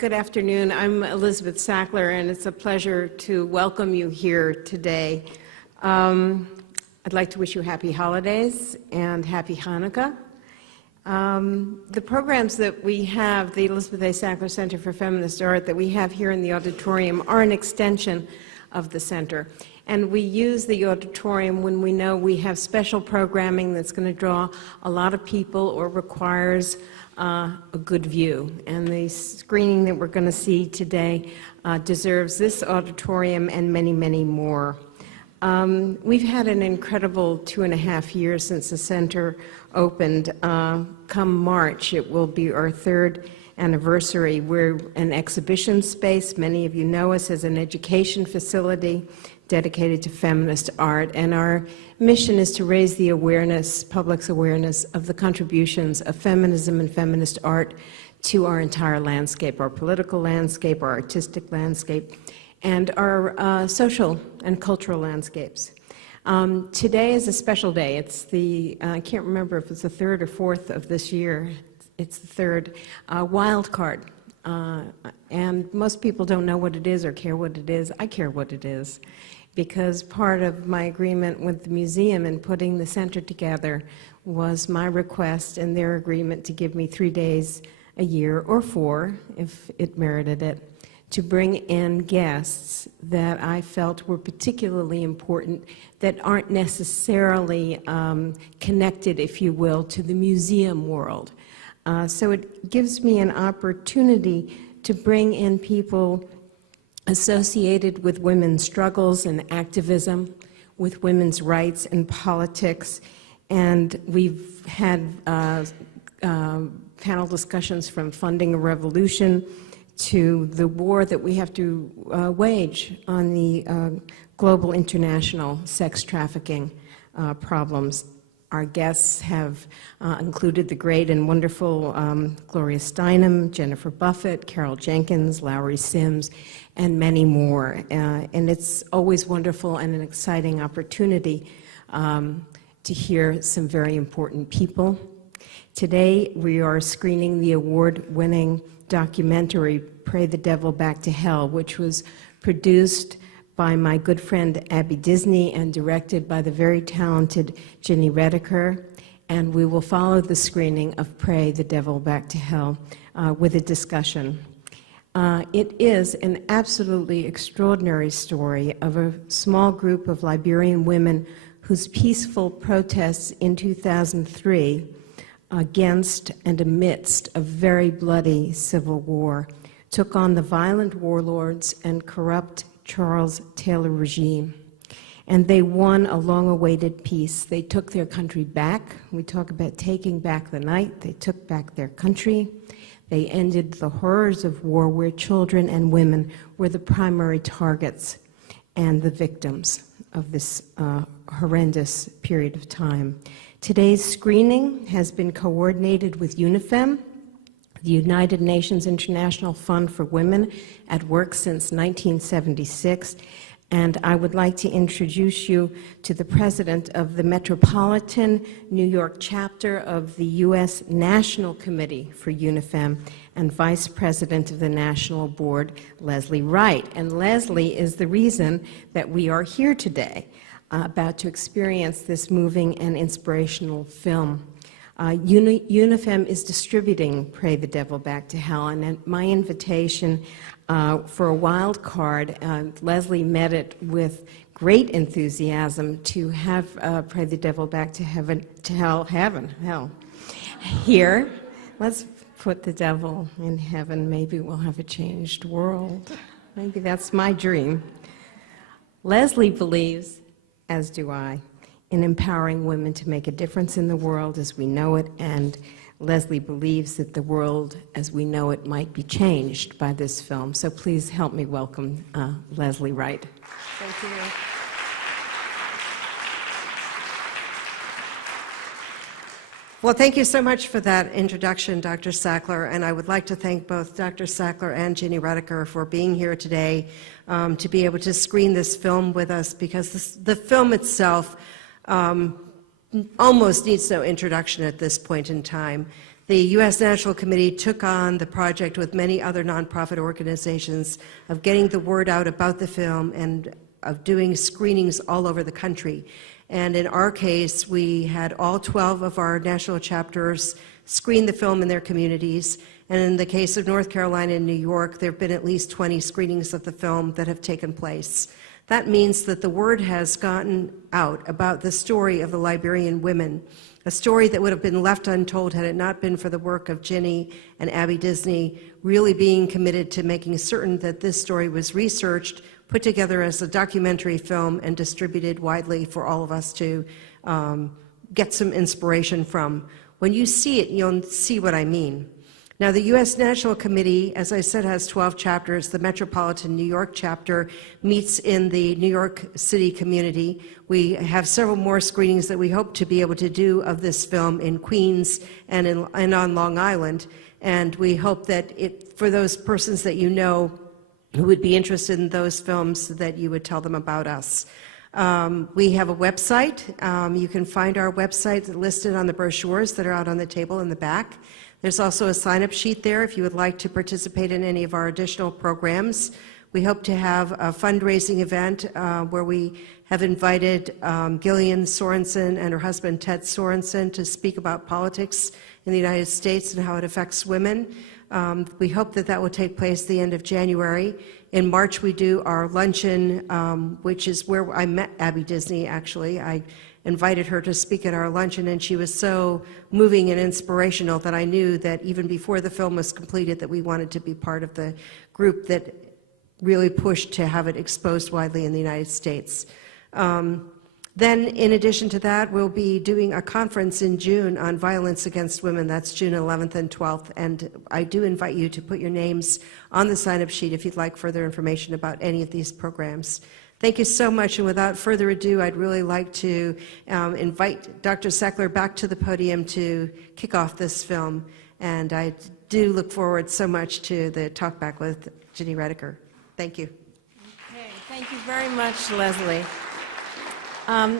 Good afternoon. I'm Elizabeth Sackler, and it's a pleasure to welcome you here today. I'd like to wish you happy holidays and happy Hanukkah. The programs that we have, the Elizabeth A. Sackler Center for Feminist Art, that we have here in the auditorium are an extension of the center. And we use the auditorium when we know we have special programming that's going to draw a lot of people or requires a good view. And the screening that we're going to see today deserves this auditorium and many, many more. We've had an incredible 2.5 years since the center opened. Come March, it will be our 3rd anniversary. We're an exhibition space. Many of you know us as an education facility dedicated to feminist art, and our mission is to raise the awareness, public's awareness, of the contributions of feminism and feminist art to our entire landscape, our political landscape, our artistic landscape, and our social and cultural landscapes. Today is a special day. It's the, I can't remember if it's the 3rd or 4th of this year. It's the 3rd, wild card. And most people don't know what it is or care what it is. I care what it is, because part of my agreement with the museum in putting the center together was my request and their agreement to give me 3 days a year, or 4 if it merited it, to bring in guests that I felt were particularly important, that aren't necessarily connected, if you will, to the museum world. So it gives me an opportunity to bring in people associated with women's struggles and activism, with women's rights and politics. And we've had panel discussions from funding a revolution to the war that we have to wage on the global international sex trafficking problems. Our guests have included the great and wonderful Gloria Steinem, Jennifer Buffett, Carol Jenkins, Lowry Sims, and many more. And it's always wonderful and an exciting opportunity to hear some very important people. Today, we are screening the award-winning documentary, Pray the Devil Back to Hell, which was produced by my good friend Abby Disney and directed by the very talented Gini Reticker. And we will follow the screening of Pray the Devil Back to Hell with a discussion. It is an absolutely extraordinary story of a small group of Liberian women whose peaceful protests in 2003 against and amidst a very bloody civil war took on the violent warlords and corrupt Charles Taylor regime. And they won a long-awaited peace. They took their country back. We talk about taking back the night. They took back their country. They ended the horrors of war where children and women were the primary targets and the victims of this horrendous period of time. Today's screening has been coordinated with UNIFEM, the United Nations International Fund for Women, at work since 1976. And I would like to introduce you to the president of the Metropolitan New York chapter of the U.S. National Committee for UNIFEM and vice president of the National Board, Leslie Wright. And Leslie is the reason that we are here today, about to experience this moving and inspirational film. UNIFEM is distributing Pray the Devil Back to Hell, and at my invitation for a wild card, Leslie met it with great enthusiasm to have Pray the Devil Back to Hell here. Let's put the devil in heaven. Maybe we'll have a changed world. Maybe that's my dream. Leslie believes, as do I, in empowering women to make a difference in the world as we know it, and Leslie believes that the world as we know it might be changed by this film. So please help me welcome Leslie Wright. Thank you. Well, thank you so much for that introduction, Dr. Sackler, and I would like to thank both Dr. Sackler and Gini Reticker for being here today to be able to screen this film with us, because the film itself almost needs no introduction at this point in time. the U.S. National Committee took on the project with many other nonprofit organizations of getting the word out about the film and of doing screenings all over the country. And in our case, we had all 12 of our national chapters screen the film in their communities. And in the case of North Carolina and New York, there have been at least 20 screenings of the film that have taken place. That means that the word has gotten out about the story of the Liberian women, a story that would have been left untold had it not been for the work of Gini and Abby Disney really being committed to making certain that this story was researched, put together as a documentary film, and distributed widely for all of us to get some inspiration from. When you see it, you'll see what I mean. Now, the U.S. National Committee, as I said, has 12 chapters. The Metropolitan New York chapter meets in the New York City community. We have several more screenings that we hope to be able to do of this film in Queens and on Long Island. And we hope that for those persons that you know who would be interested in those films, that you would tell them about us. We have a website. You can find our website listed on the brochures that are out on the table in the back. There's also a sign-up sheet there if you would like to participate in any of our additional programs. We hope to have a fundraising event where we have invited Gillian Sorensen and her husband Ted Sorensen to speak about politics in the United States and how it affects women. We hope that that will take place the end of January. In March, we do our luncheon, which is where I met Abby Disney, actually. I invited her to speak at our luncheon, and she was so moving and inspirational that I knew that even before the film was completed that we wanted to be part of the group that really pushed to have it exposed widely in the United States. Then, in addition to that, we'll be doing a conference in June on violence against women. That's June 11th and 12th, and I do invite you to put your names on the sign-up sheet if you'd like further information about any of these programs. Thank you so much, and without further ado, I'd really like to invite Dr. Sackler back to the podium to kick off this film, and I do look forward so much to the talk back with Gini Reticker. Thank you. Okay, thank you very much, Leslie.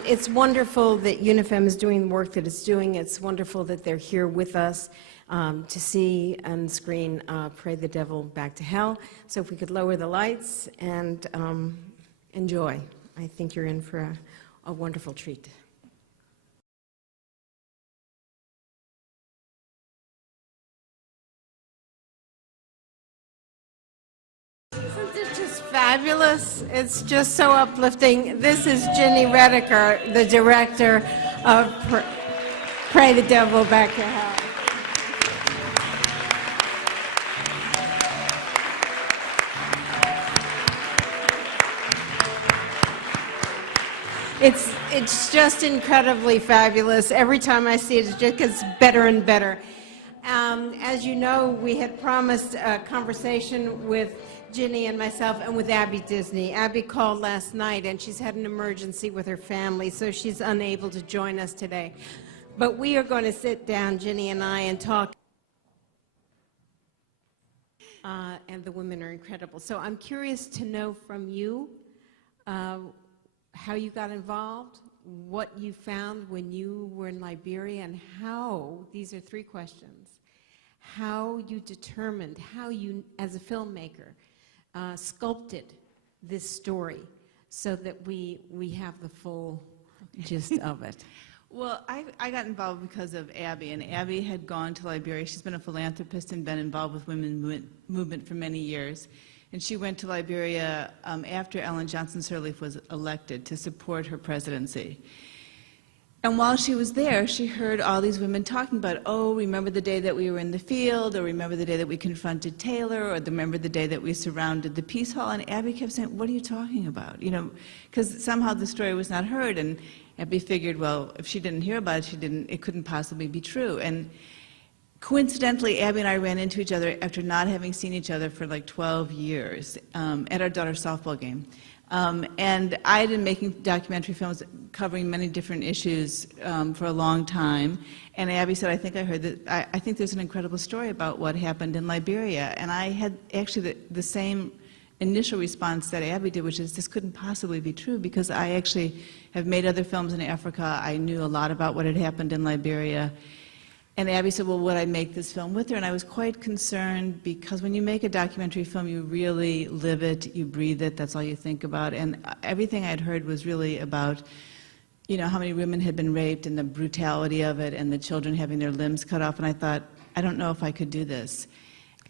It's wonderful that UNIFEM is doing the work that it's doing. It's wonderful that they're here with us to see and screen Pray the Devil Back to Hell. So if we could lower the lights and enjoy. I think you're in for a wonderful treat. Isn't it just fabulous? It's just so uplifting. This is Gini Reticker, the director of Pray the Devil Back to Hell. It's just incredibly fabulous. Every time I see it, it just gets better and better. As you know, we had promised a conversation with Gini and myself and with Abby Disney. Abby called last night, and she's had an emergency with her family, so she's unable to join us today. But we are going to sit down, Gini and I, and talk. And the women are incredible. So I'm curious to know from you how you got involved, what you found when you were in Liberia, and how, these are 3 questions, how you determined, how you, as a filmmaker, sculpted this story so that we have the full gist of it. Well, I got involved because of Abby, and Abby had gone to Liberia. She's been a philanthropist and been involved with women's movement for many years. And she went to Liberia after Ellen Johnson Sirleaf was elected to support her presidency. And while she was there, she heard all these women talking about, oh, remember the day that we were in the field, or remember the day that we confronted Taylor, or remember the day that we surrounded the Peace Hall. And Abby kept saying, what are you talking about? You know, because somehow the story was not heard. And Abby figured, well, if she didn't hear about it, it couldn't possibly be true. And coincidentally, Abby and I ran into each other after not having seen each other for like 12 years at our daughter's softball game. And I had been making documentary films covering many different issues for a long time. And Abby said, I think there's an incredible story about what happened in Liberia. And I had actually the same initial response that Abby did, which is this couldn't possibly be true, because I actually have made other films in Africa. I knew a lot about what had happened in Liberia. And Abby said, well, would I make this film with her? And I was quite concerned because when you make a documentary film, you really live it, you breathe it, that's all you think about. And everything I'd heard was really about, you know, how many women had been raped and the brutality of it and the children having their limbs cut off. And I thought, I don't know if I could do this.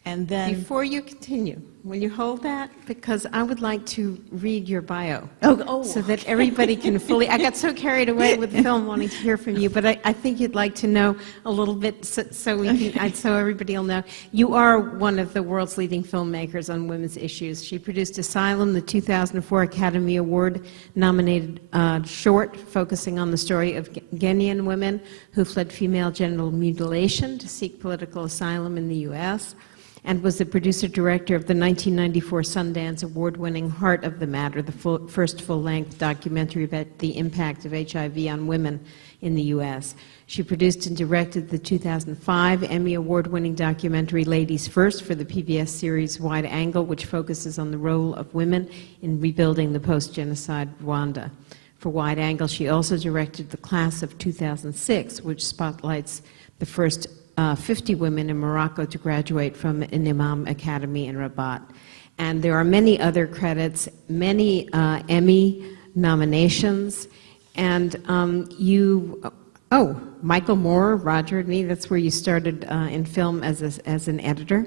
And then... Before you continue, will you hold that? Because I would like to read your bio. So that everybody can fully... I got so carried away with the film wanting to hear from you, but I think you'd like to know a little bit so we can, so everybody will know. You are one of the world's leading filmmakers on women's issues. She produced Asylum, the 2004 Academy Award-nominated short focusing on the story of Guinean women who fled female genital mutilation to seek political asylum in the U.S., and was the producer-director of the 1994 Sundance Award-winning Heart of the Matter, the first full-length documentary about the impact of HIV on women in the U.S. She produced and directed the 2005 Emmy Award-winning documentary Ladies First for the PBS series Wide Angle, which focuses on the role of women in rebuilding the post-genocide Rwanda. For Wide Angle, she also directed The Class of 2006, which spotlights the first 50 women in Morocco to graduate from an Imam Academy in Rabat. And there are many other credits, many Emmy nominations, and Michael Moore, Roger and Me, that's where you started in film as an editor.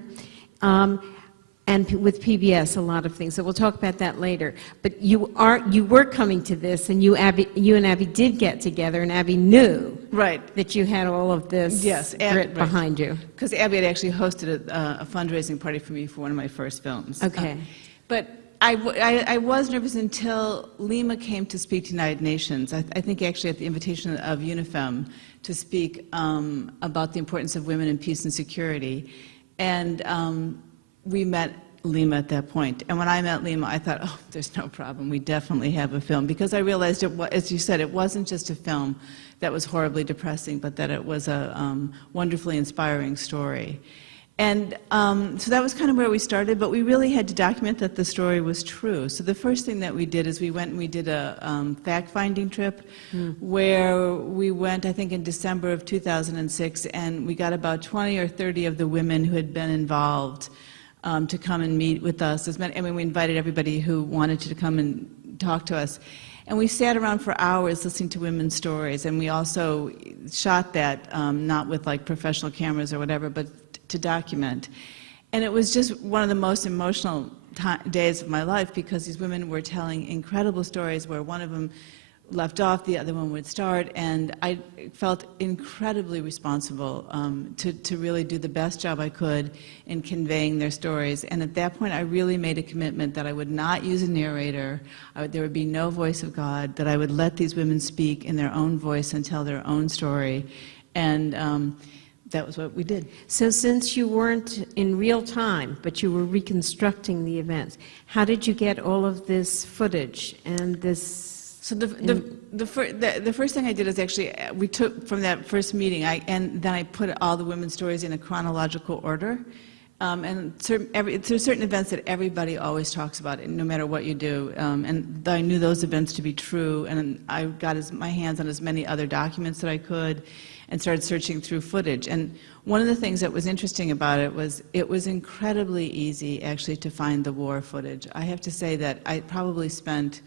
And with PBS, a lot of things. So we'll talk about that later. But you were coming to this, and you and Abby did get together, and Abby knew that you had all of this grit behind you. Because Abby had actually hosted a fundraising party for me for one of my first films. Okay. But I was nervous until Lima came to speak to United Nations. I think actually at the invitation of UNIFEM to speak about the importance of women in peace and security. And we met Lima at that point. And when I met Lima, I thought, oh, there's no problem. We definitely have a film. Because I realized, as you said, it wasn't just a film that was horribly depressing, but that it was a wonderfully inspiring story. And so that was kind of where we started, but we really had to document that the story was true. So the first thing that we did is we went and we did a fact-finding trip where we went, I think, in December of 2006, and we got about 20 or 30 of the women who had been involved to come and meet with us. We invited everybody who wanted to come and talk to us. And we sat around for hours listening to women's stories, and we also shot that, not with like professional cameras or whatever, but to document. And it was just one of the most emotional days of my life because these women were telling incredible stories where one of them left off, the other one would start, and I felt incredibly responsible to really do the best job I could in conveying their stories. And at that point, I really made a commitment that I would not use a narrator, there would be no voice of God, that I would let these women speak in their own voice and tell their own story. And that was what we did. So since you weren't in real time, but you were reconstructing the events, how did you get all of this footage and this? So the first thing I did is actually, we took from that first meeting, and then I put all the women's stories in a chronological order. And there's certain events that everybody always talks about, no matter what you do. And I knew those events to be true, and I got my hands on as many other documents that I could, and started searching through footage. And one of the things that was interesting about it was incredibly easy, actually, to find the war footage. I have to say that I probably spent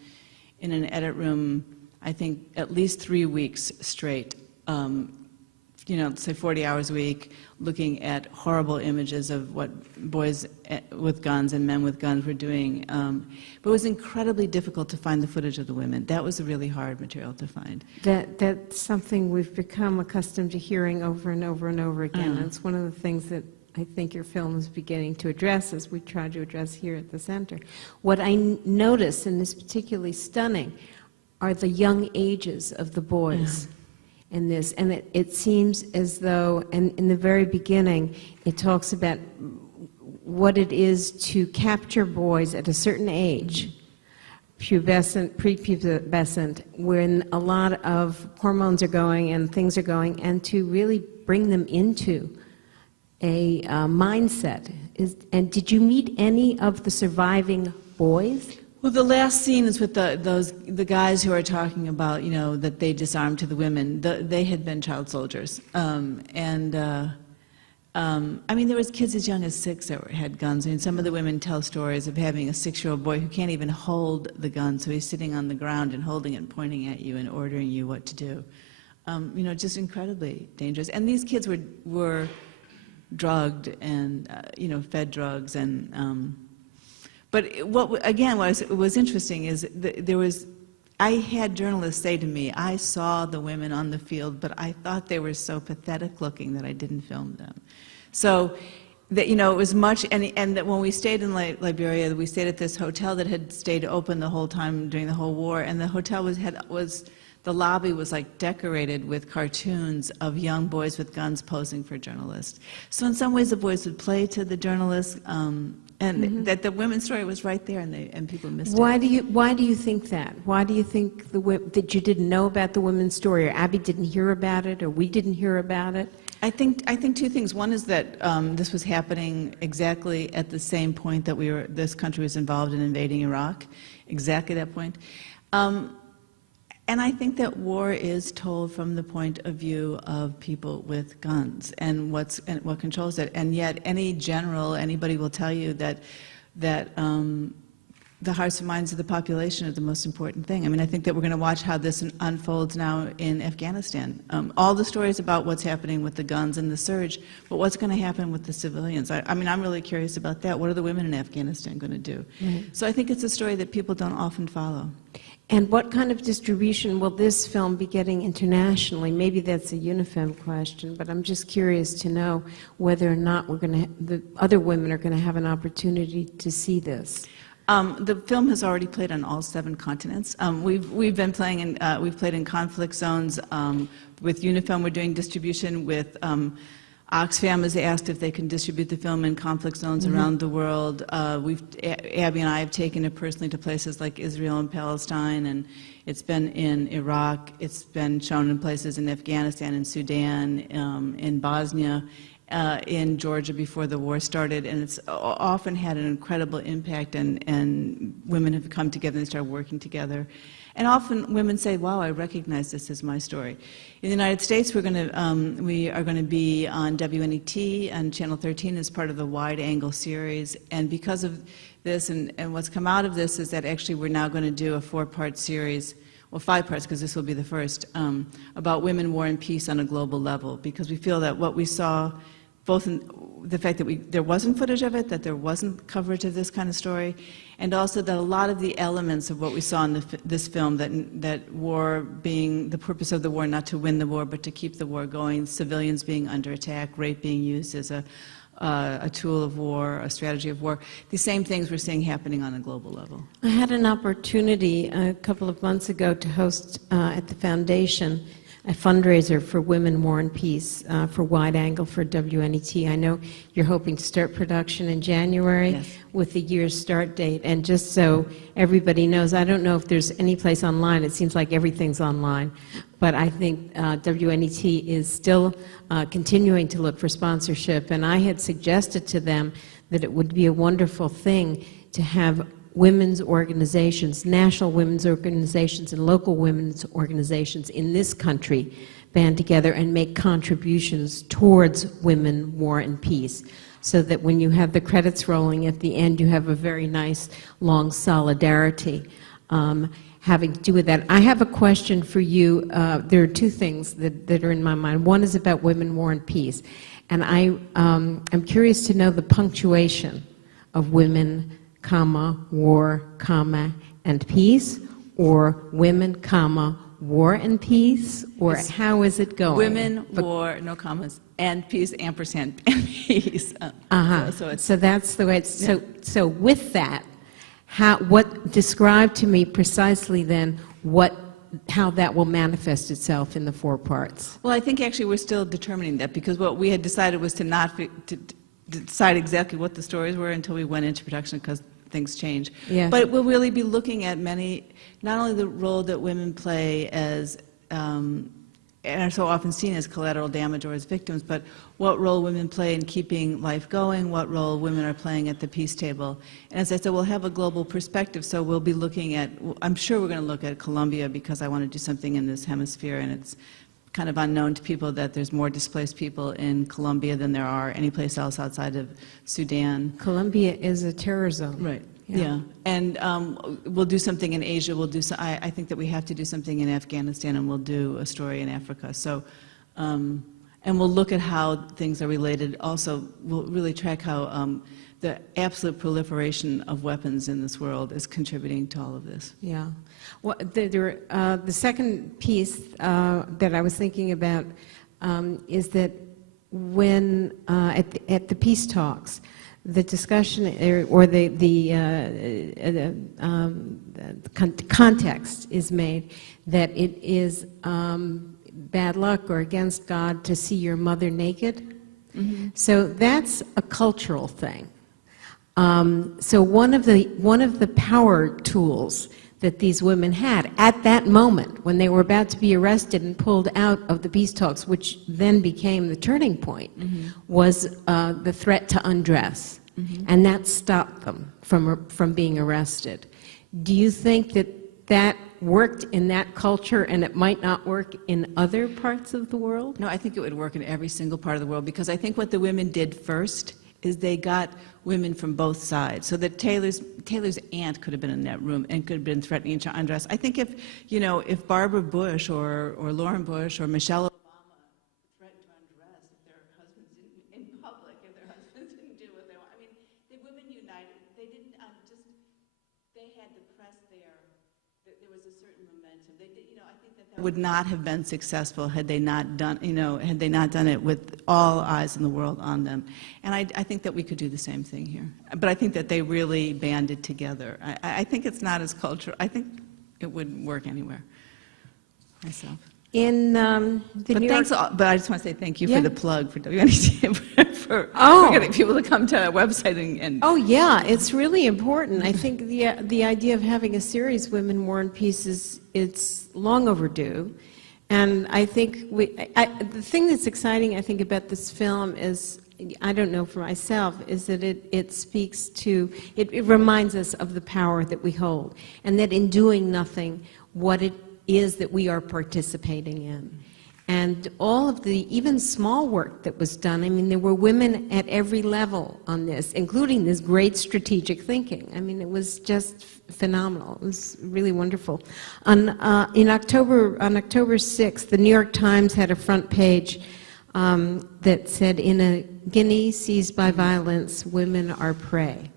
in an edit room, I think, at least 3 weeks straight, say 40 hours a week, looking at horrible images of what boys with guns and men with guns were doing. But it was incredibly difficult to find the footage of the women. That was a really hard material to find. That's something we've become accustomed to hearing over and over and over again. It's one of the things that I think your film is beginning to address, as we try to address here at the center. What I notice, and is particularly stunning, are the young ages of the boys in this. And it seems as though, and in the very beginning, it talks about what it is to capture boys at a certain age, pubescent, prepubescent, when a lot of hormones are going and things are going, and to really bring them into a mindset. And did you meet any of the surviving boys? Well, the last scene is with the guys who are talking about, that they disarmed to the women. They had been child soldiers, I mean, there was kids as young as 6 that had guns. I mean, some of the women tell stories of having a 6-year-old boy who can't even hold the gun, so he's sitting on the ground and holding it and pointing at you and ordering you what to do. Just incredibly dangerous. And these kids were drugged and, fed drugs. And but what was interesting is I had journalists say to me, I saw the women on the field, but I thought they were so pathetic looking that I didn't film them. So that, it was much, and that when we stayed in Liberia, we stayed at this hotel that had stayed open the whole time during the whole war, and the hotel the lobby was like decorated with cartoons of young boys with guns posing for journalists. So in some ways the boys would play to the journalists, and that the women's story was right there, and people missed it. Why do you think that? Why do you think that you didn't know about the women's story, or Abby didn't hear about it, or we didn't hear about it? I think 2 things. One is that this was happening exactly at the same point that this country was involved in invading Iraq, exactly that point. And I think that war is told from the point of view of people with guns and what controls it. And yet, any general, anybody will tell you that the hearts and minds of the population are the most important thing. I mean, I think that we're going to watch how this unfolds now in Afghanistan. All the stories about what's happening with the guns and the surge, but what's going to happen with the civilians? I mean, I'm really curious about that. What are the women in Afghanistan going to do? Right. So I think it's a story that people don't often follow. And what kind of distribution will this film be getting internationally? Maybe that's a UNIFEM question, but I'm just curious to know whether or not the other women are going to have an opportunity to see this. The film has already played on all 7 continents. We've been playing we've played in conflict zones. With UNIFEM, we're doing distribution with Oxfam has asked if they can distribute the film in conflict zones around the world. Abby and I have taken it personally to places like Israel and Palestine, and it's been in Iraq. It's been shown in places in Afghanistan, in Sudan, in Bosnia, in Georgia before the war started, and it's often had an incredible impact, and women have come together and started working together. And often women say, wow, I recognize this as my story. In the United States, we are going to be on WNET and Channel 13 as part of the Wide Angle series. And because of this and what's come out of this is that actually we're now going to do a 4-part series, well, 5 parts because this will be the first, about women, war, and peace on a global level. Because we feel that what we saw, both in the fact that there wasn't footage of it, that there wasn't coverage of this kind of story, and also that a lot of the elements of what we saw in this film, that war being the purpose of the war, not to win the war, but to keep the war going, civilians being under attack, rape being used as a tool of war, a strategy of war, the same things we're seeing happening on a global level. I had an opportunity a couple of months ago to host at the foundation a fundraiser for Women, War, and Peace for Wide Angle for WNET. I know you're hoping to start production in January. Yes. With the year's start date. And just so everybody knows, I don't know if there's any place online. It seems like everything's online. But I think WNET is still continuing to look for sponsorship. And I had suggested to them that it would be a wonderful thing to have women's organizations, national women's organizations and local women's organizations in this country band together and make contributions towards women, war, and peace, so that when you have the credits rolling at the end, you have a very nice, long solidarity having to do with that. I have a question for you. There are 2 things that are in my mind. One is about women, war, and peace. And I'm curious to know the punctuation of women, comma, war, comma, and peace, or women, comma, war and peace, or how is it going? Women, war, no commas, and peace, ampersand, and peace. So that's the way it's, so with that, describe to me precisely then how that will manifest itself in the 4 parts. Well, I think actually we're still determining that, because what we had decided was to decide exactly what the stories were until we went into production, because things change. Yes. But we'll really be looking at not only the role that women play as and are so often seen as collateral damage or as victims, but what role women play in keeping life going, what role women are playing at the peace table. And as I said, we'll have a global perspective, so we'll be looking at, I'm sure we're going to look at Colombia because I want to do something in this hemisphere, and it's kind of unknown to people that there's more displaced people in Colombia than there are any place else outside of Sudan. Colombia is a terror zone. Right. Yeah, and we'll do something in Asia. We'll do. I think that we have to do something in Afghanistan, and we'll do a story in Africa. So, and we'll look at how things are related. Also, we'll really track how the absolute proliferation of weapons in this world is contributing to all of this. Yeah. Well, the second piece that I was thinking about is that when at the peace talks, the discussion or the context is made that it is bad luck or against God to see your mother naked. Mm-hmm. So that's a cultural thing. So one of the power tools that these women had at that moment when they were about to be arrested and pulled out of the peace talks, which then became the turning point, mm-hmm. was the threat to undress. Mm-hmm. And that stopped them from being arrested. Do you think that worked in that culture and it might not work in other parts of the world? No, I think it would work in every single part of the world, because I think what the women did first is they got women from both sides. So that Taylor's aunt could have been in that room and could have been threatening to undress. I think if Barbara Bush or Lauren Bush or Michelle Obama threatened to undress if their husbands in public, if their husbands didn't do what they want. I mean, the women united. They didn't they had the press there. There was a certain momentum. They did, I think that would not have been successful had they not done it with all eyes in the world on them. And I think that we could do the same thing here. But I think that they really banded together. I think it's not as cultural. I think it would work anywhere, myself. In But I just want to say thank you for the plug for WNEC for getting people to come to our website and. Oh yeah, it's really important. I think the idea of having a series, Women, War, and Peace, it's long overdue, and I think the thing that's exciting, I think, about this film is, I don't know for myself, is that it speaks to, it reminds us of the power that we hold, and that in doing nothing, what it is that we are participating in. And all of the even small work that was done, I mean, there were women at every level on this, including this great strategic thinking. I mean, it was just phenomenal. It was really wonderful. On October 6th, the New York Times had a front page that said, "In a Guinea seized by violence, women are prey."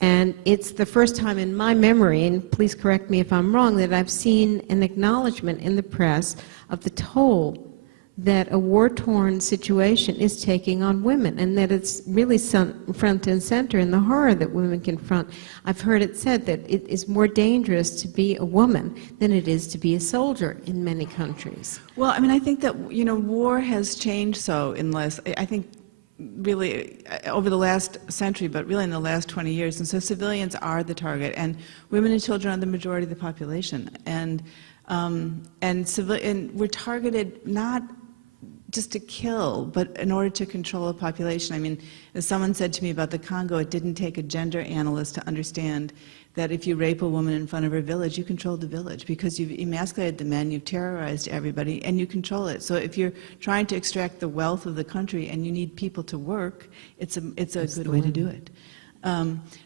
And it's the first time in my memory, and please correct me if I'm wrong, that I've seen an acknowledgement in the press of the toll that a war-torn situation is taking on women, and that it's really front and center in the horror that women confront. I've heard it said that it is more dangerous to be a woman than it is to be a soldier in many countries. Well, I mean, I think that, war has changed so I think, really over the last century, but really in the last 20 years. And so civilians are the target, and women and children are the majority of the population. And we're targeted not just to kill, but in order to control a population. I mean, as someone said to me about the Congo, it didn't take a gender analyst to understand that if you rape a woman in front of her village, you control the village, because you've emasculated the men, you've terrorized everybody, and you control it. So if you're trying to extract the wealth of the country and you need people to work, it's a good way to do it.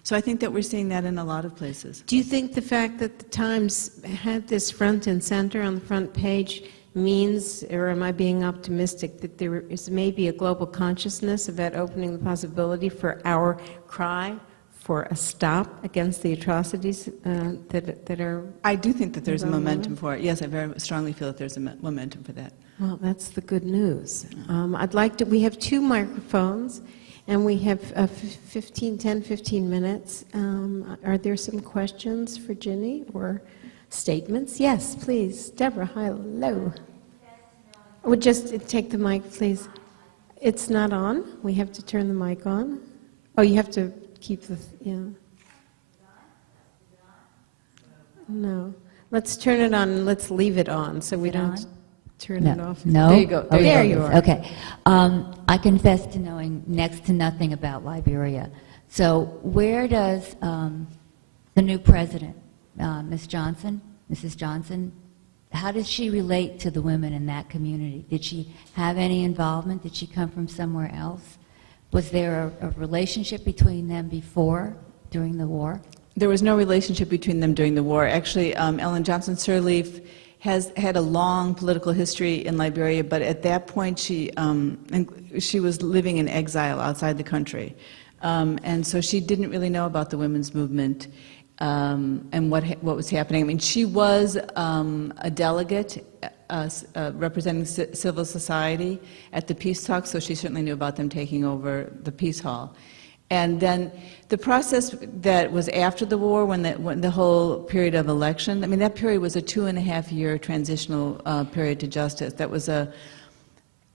So I think that we're seeing that in a lot of places. Do you think the fact that the Times had this front and center on the front page means, or am I being optimistic, that there is maybe a global consciousness about opening the possibility for our cry for a stop against the atrocities that are... I do think that there's a momentum for it. Yes, I very strongly feel that there's a momentum for that. Well, that's the good news. We have 2 microphones, and we have 10-15 minutes. Are there some questions for Ginny or statements? Yes, please. Deborah, hello. Would just take the mic, please. It's not on. We have to turn the mic on. Oh, you have to keep the, No. Let's turn it on and let's leave it on so we don't... turn it off. No? There you go. Oh, There it you is. are. Okay. I confess to knowing next to nothing about Liberia. So where does the new president, Mrs. Johnson, how does she relate to the women in that community? Did she have any involvement? Did she come from somewhere else? Was there a relationship between them before, during the war? There was no relationship between them during the war. Actually, Ellen Johnson Sirleaf has had a long political history in Liberia, but at that point she was living in exile outside the country. And so she didn't really know about the women's movement and what was happening. I mean, she was a delegate representing civil society at the peace talks, so she certainly knew about them taking over the peace hall. And then the process that was after the war, when the whole period of election, I mean, that period was a 2.5-year transitional period to justice. That was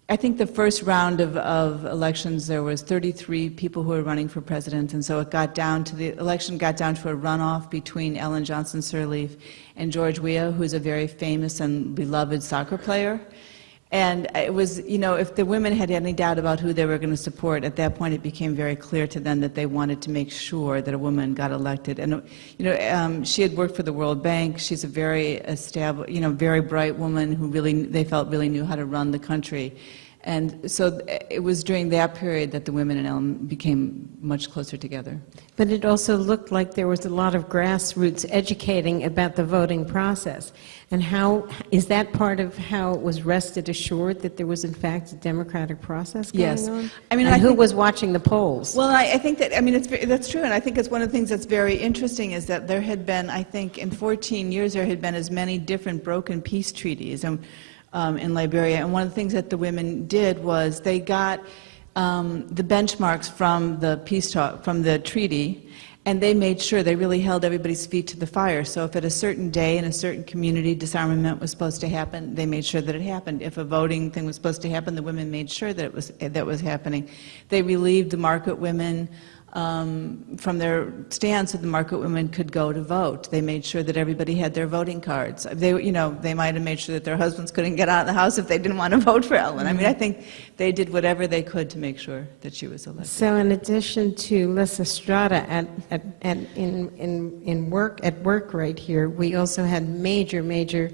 I think the first round of elections, there was 33 people who were running for president, and so the election got down to a runoff between Ellen Johnson Sirleaf and George Weah, who's a very famous and beloved soccer player. And it was, if the women had any doubt about who they were going to support, at that point it became very clear to them that they wanted to make sure that a woman got elected. And, she had worked for the World Bank. She's a very established, very bright woman who they felt really knew how to run the country. And so it was during that period that the women in Ellen became much closer together. But it also looked like there was a lot of grassroots educating about the voting process. And how is that part of how it was rested assured that there was in fact a democratic process going Yes. on? I mean, and who was watching the polls? Well, I think that, that's true, and I think it's one of the things that's very interesting is that there had been, I think, in 14 years, there had been as many different broken peace treaties in Liberia. And one of the things that the women did was they got the benchmarks from the treaty, and they made sure they really held everybody's feet to the fire. So if at a certain day in a certain community disarmament was supposed to happen, they made sure that it happened. If a voting thing was supposed to happen, the women made sure that that was happening. They relieved the market women from their stand so the market women could go to vote. They made sure that everybody had their voting cards. They might have made sure that their husbands couldn't get out of the house if they didn't want to vote for Ellen. I mean, I think they did whatever they could to make sure that she was elected. So in addition to Lysistrata at work right here, we also had major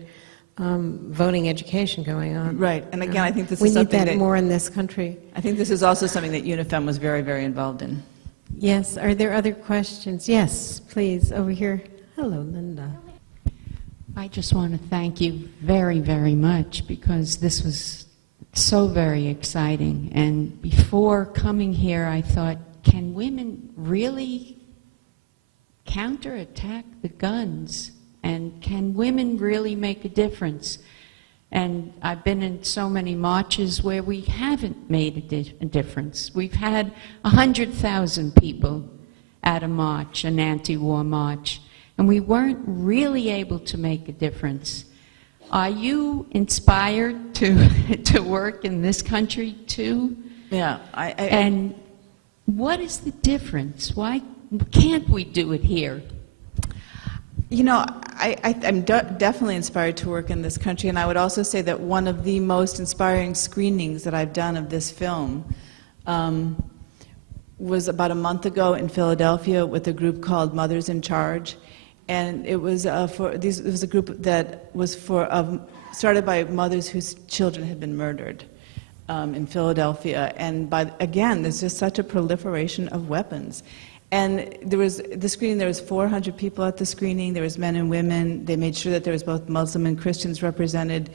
voting education going on. Right, and again, I think this we is need something that more in this country. I think this is also something that UNIFEM was very, very involved in. Yes, are there other questions? Yes, please, over here. Hello, Linda. I just want to thank you very, very much because this was so very exciting. And before coming here, I thought, can women really counterattack the guns? And can women really make a difference? And I've been in so many marches where we haven't made a difference. We've had 100,000 people at a march, an anti-war march, and we weren't really able to make a difference. Are you inspired to work in this country too? Yeah. And what is the difference? Why can't we do it here? I'm definitely inspired to work in this country, and I would also say that one of the most inspiring screenings that I've done of this film was about a month ago in Philadelphia with a group called Mothers in Charge, and it was it was a group that was started by mothers whose children had been murdered in Philadelphia, and again, there's just such a proliferation of weapons. And there was 400 people at the screening. There was men and women. They made sure that there was both Muslim and Christians represented.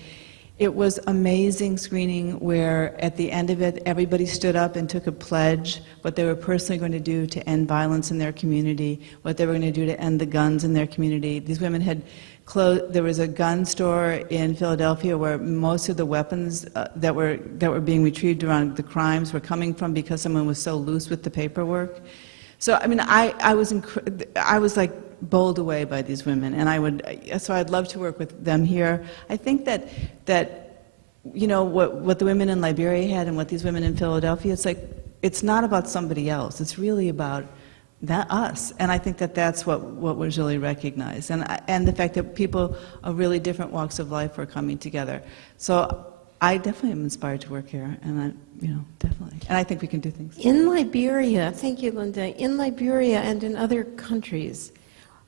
It was amazing screening where at the end of it, everybody stood up and took a pledge, what they were personally going to do to end violence in their community, what they were going to do to end the guns in their community. These women had there was a gun store in Philadelphia where most of the weapons that were being retrieved around the crimes were coming from because someone was so loose with the paperwork. So I mean, I was like bowled away by these women, and so I'd love to work with them here. I think that what the women in Liberia had and what these women in Philadelphia, it's not about somebody else. It's really about us. And I think that that's what was really recognized. And the fact that people of really different walks of life were coming together. So I definitely am inspired to work here, and definitely. And I think we can do things. In Liberia, thank you, Linda, in Liberia and in other countries,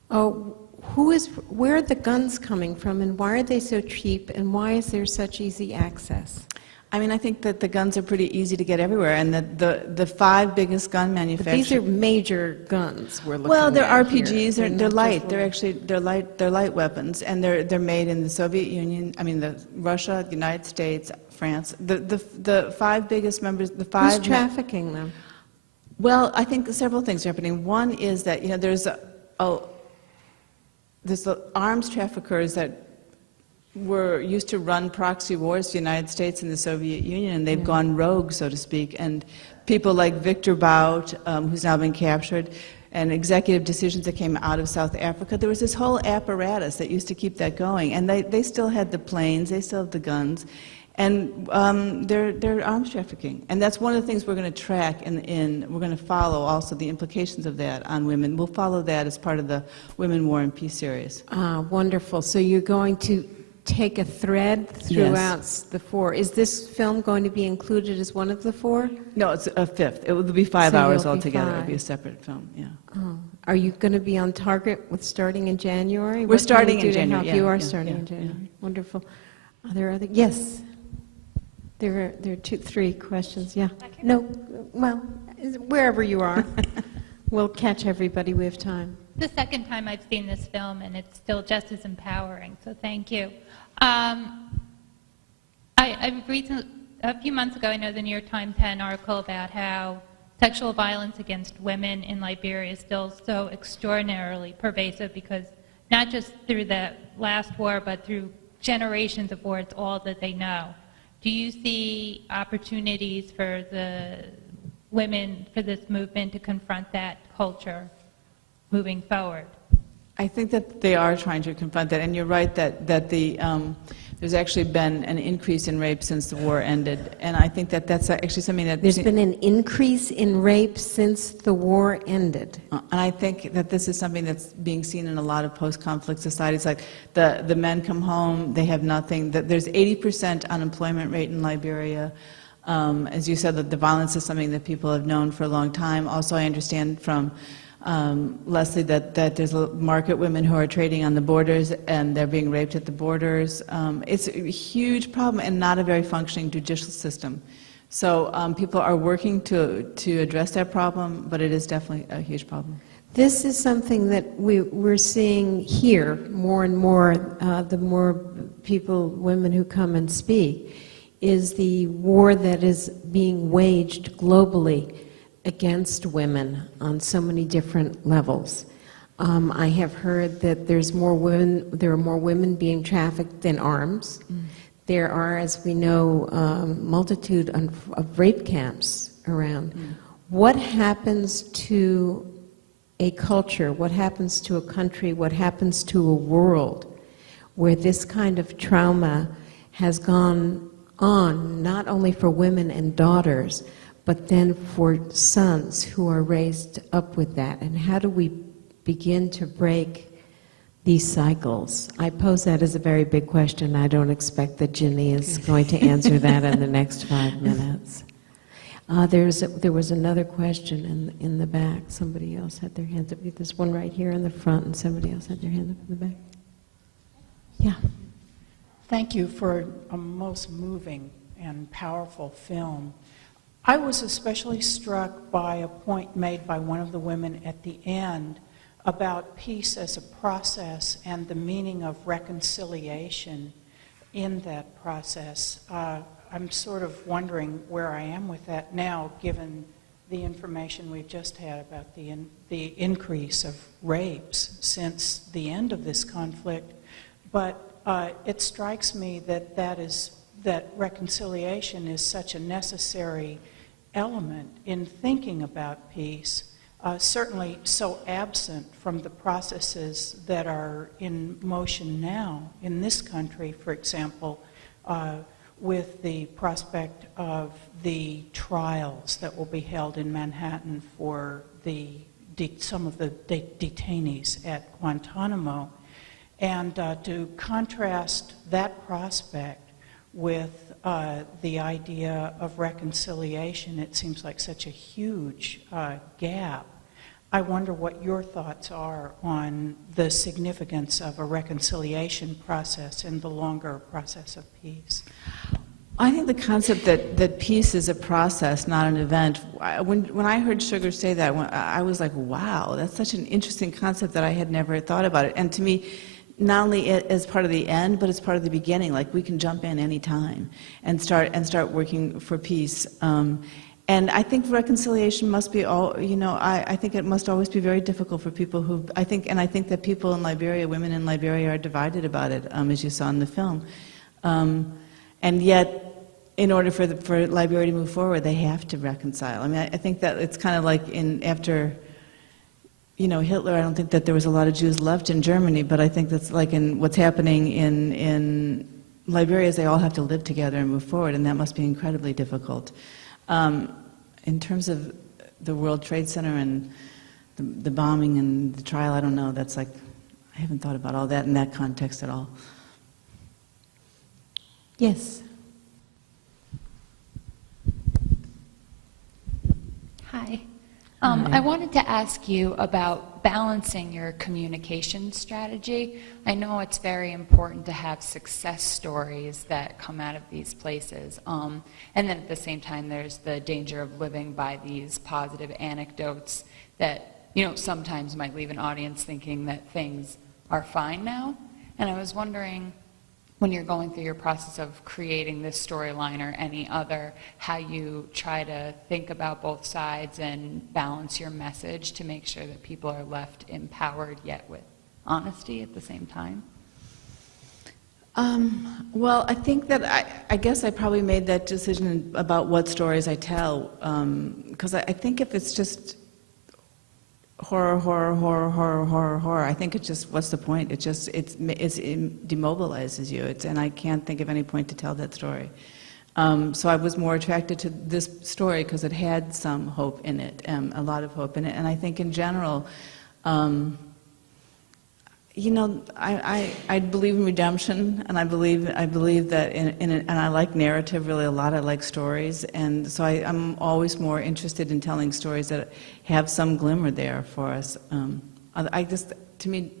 where are the guns coming from, and why are they so cheap, and why is there such easy access? I mean, I think that the guns are pretty easy to get everywhere, and the 5 biggest gun But manufacturers. these are major guns we're looking Well, they're at RPGs. here. They're not light. just They're little- actually they're light weapons, and they're made in the Soviet Union. I mean, Russia, the United States, France. The 5 biggest members. The 5. Who's trafficking them? Well, I think several things are happening. One is that there's the arms traffickers that were used to run proxy wars to the United States and the Soviet Union, and they've gone rogue, so to speak. And people like Victor Bout, who's now been captured, and executive decisions that came out of South Africa, there was this whole apparatus that used to keep that going. And they still had the planes, they still have the guns, and they're arms trafficking. And that's one of the things we're going to track, and we're going to follow also the implications of that on women. We'll follow that as part of the Women, War, and Peace series. Wonderful. So you're going to take a thread throughout the 4. Is this film going to be included as one of the 4? No, it's a 5th. It will be 5 So hours you'll be altogether. 5. It'll be a separate film, yeah. Are you going to be on target with starting in January? We're What can we starting do in to January, help? You yeah, are yeah, starting yeah, in January. yeah. Wonderful. Are there other? Yes. There are 3 questions. Yeah. No. Well, wherever you are, we'll catch everybody. We have time. The second time I've seen this film, and it's still just as empowering, so thank you. A few months ago, I know the New York Times had an article about how sexual violence against women in Liberia is still so extraordinarily pervasive because not just through the last war, but through generations of war, it's all that they know. Do you see opportunities for the women, for this movement to confront that culture moving forward? I think that they are trying to confront that, and you're right that there's actually been an increase in rape since the war ended, and I think that that's actually something that... There's been an increase in rape since the war ended. And I think that this is something that's being seen in a lot of post-conflict societies, like the men come home, they have nothing. There's 80% unemployment rate in Liberia. As you said, that the violence is something that people have known for a long time. Also, I understand from Leslie, that there's market women who are trading on the borders and they're being raped at the borders. It's a huge problem and not a very functioning judicial system. So people are working to address that problem, but it is definitely a huge problem. This is something that we're seeing here more and more, the more people, women who come and speak, is the war that is being waged globally against women on so many different levels. I have heard that there are more women being trafficked in arms. There are, as we know, multitude of rape camps around. What happens to a culture, what happens to a country, what happens to a world where this kind of trauma has gone on, not only for women and daughters, but then for sons who are raised up with that? And how do we begin to break these cycles? I pose that as a very big question. I don't expect that Gini is going to answer that in the next 5 minutes. There was another question in the back. Somebody else had their hands up. There's one right here in the front, and somebody else had their hand up in the back. Yeah. Thank you for a most moving and powerful film. I was especially struck by a point made by one of the women at the end about peace as a process and the meaning of reconciliation in that process. I'm sort of wondering where I am with that now, given the information we've just had about the increase of rapes since the end of this conflict. But it strikes me that reconciliation is such a necessary element in thinking about peace, certainly so absent from the processes that are in motion now in this country, for example, with the prospect of the trials that will be held in Manhattan for the some of the detainees at Guantanamo. And to contrast that prospect with the idea of reconciliation, it seems like such a huge gap. I wonder what your thoughts are on the significance of a reconciliation process in the longer process of peace. I think the concept that peace is a process, not an event. When I heard Sugar say that, I was like, wow, that's such an interesting concept that I had never thought about it. And to me, not only as part of the end, but as part of the beginning. Like, we can jump in any time and start working for peace. And I think reconciliation must be I think it must always be very difficult for people I think that people in Liberia, women in Liberia, are divided about it, as you saw in the film. And yet, in order for Liberia to move forward, they have to reconcile. I mean, I think that it's kind of like after Hitler, I don't think that there was a lot of Jews left in Germany, but I think that's like in what's happening in Liberia is they all have to live together and move forward, and that must be incredibly difficult. In terms of the World Trade Center and the bombing and the trial, I don't know. That's like, I haven't thought about all that in that context at all. Yes. Hi. I wanted to ask you about balancing your communication strategy. I know it's very important to have success stories that come out of these places. And then at the same time, there's the danger of living by these positive anecdotes that, sometimes might leave an audience thinking that things are fine now. And I was wondering, when you're going through your process of creating this storyline or any other, how you try to think about both sides and balance your message to make sure that people are left empowered yet with honesty at the same time? Well, I think that I guess I probably made that decision about what stories I tell, because I think if it's just horror, I think it's just, what's the point? It demobilizes you, and I can't think of any point to tell that story. So I was more attracted to this story because it had some hope in it, a lot of hope in it, and I think in general, I believe in redemption, and I believe that and I like narrative really a lot. I like stories, and so I'm always more interested in telling stories that have some glimmer there for us. To me,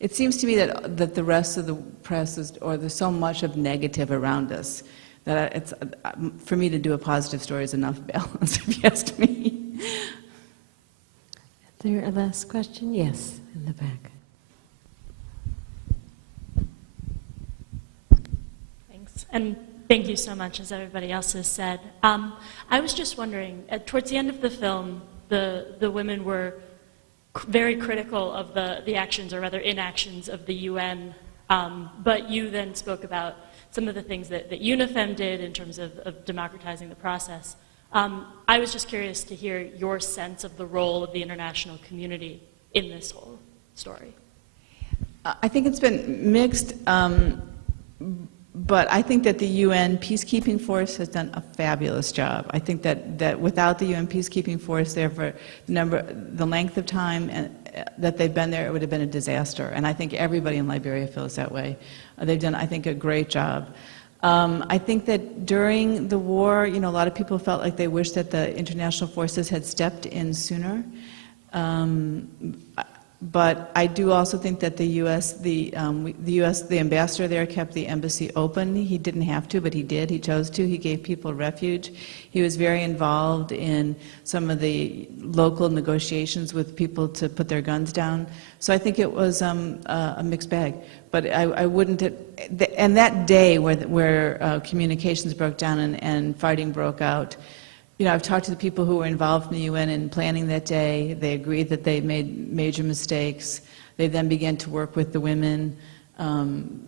it seems to me that the rest of the press there's so much of negative around us that it's for me to do a positive story is enough balance, if you ask me. Is there a last question? Yes, in the back. And thank you so much, as everybody else has said. I was just wondering, towards the end of the film, the women were very critical of the actions, or rather inactions, of the UN, but you then spoke about some of the things that UNIFEM did in terms of democratizing the process. I was just curious to hear your sense of the role of the international community in this whole story. I think it's been mixed. But I think that the UN peacekeeping force has done a fabulous job. I think that without the UN peacekeeping force there for the length of time that they've been there, it would have been a disaster. And I think everybody in Liberia feels that way. They've done, I think, a great job. I think that during the war, a lot of people felt like they wished that the international forces had stepped in sooner. But I do also think that the ambassador there kept the embassy open. He didn't have to, but he did. He chose to. He gave people refuge. He was very involved in some of the local negotiations with people to put their guns down. So I think it was a mixed bag. But I wouldn't. And that day where communications broke down and fighting broke out, I've talked to the people who were involved in the UN in planning that day. They agreed that they made major mistakes. They then began to work with the women.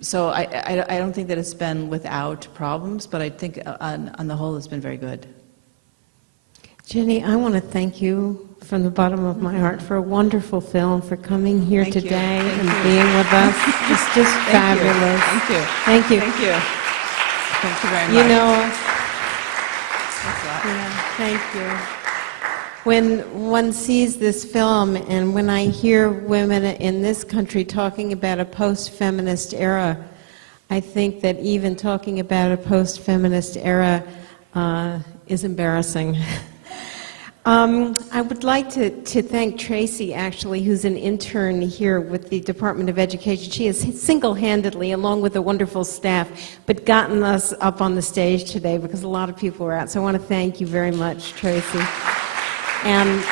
So I don't think that it's been without problems, but I think on the whole it's been very good. Jenny, I want to thank you from the bottom of my heart for a wonderful film, for coming here Thank you. today Thank and you. being with us. It's just fabulous. Thank you. Thank you. Thank you. Thank you very much. You know, Thanks a lot. yeah, thank you. when one sees this film and when I hear women in this country talking about a post-feminist era, I think that even talking about a post-feminist era is embarrassing. I would like to thank Tracy, actually, who's an intern here with the Department of Education. She has single-handedly, along with a wonderful staff, but gotten us up on the stage today because a lot of people were out. So I want to thank you very much, Tracy. And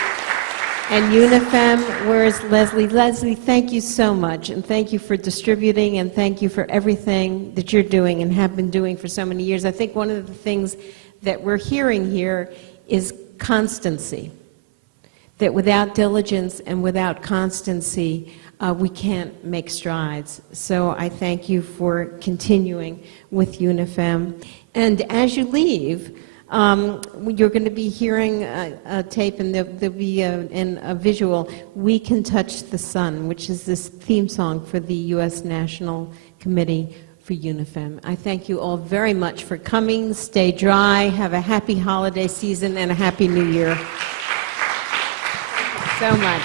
UNIFEM, where's Leslie? Leslie, thank you so much, and thank you for distributing, and thank you for everything that you're doing and have been doing for so many years. I think one of the things that we're hearing here is constancy, that without diligence and without constancy, we can't make strides. So I thank you for continuing with UNIFEM. And as you leave, you're going to be hearing a tape, and there'll be a visual, "We Can Touch the Sun," which is this theme song for the U.S. National Committee for UNIFEM. I thank you all very much for coming. Stay dry, have a happy holiday season, and a happy new year. Thank you so much.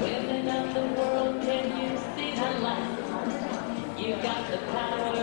Women of the world, can you see the light? You got the power.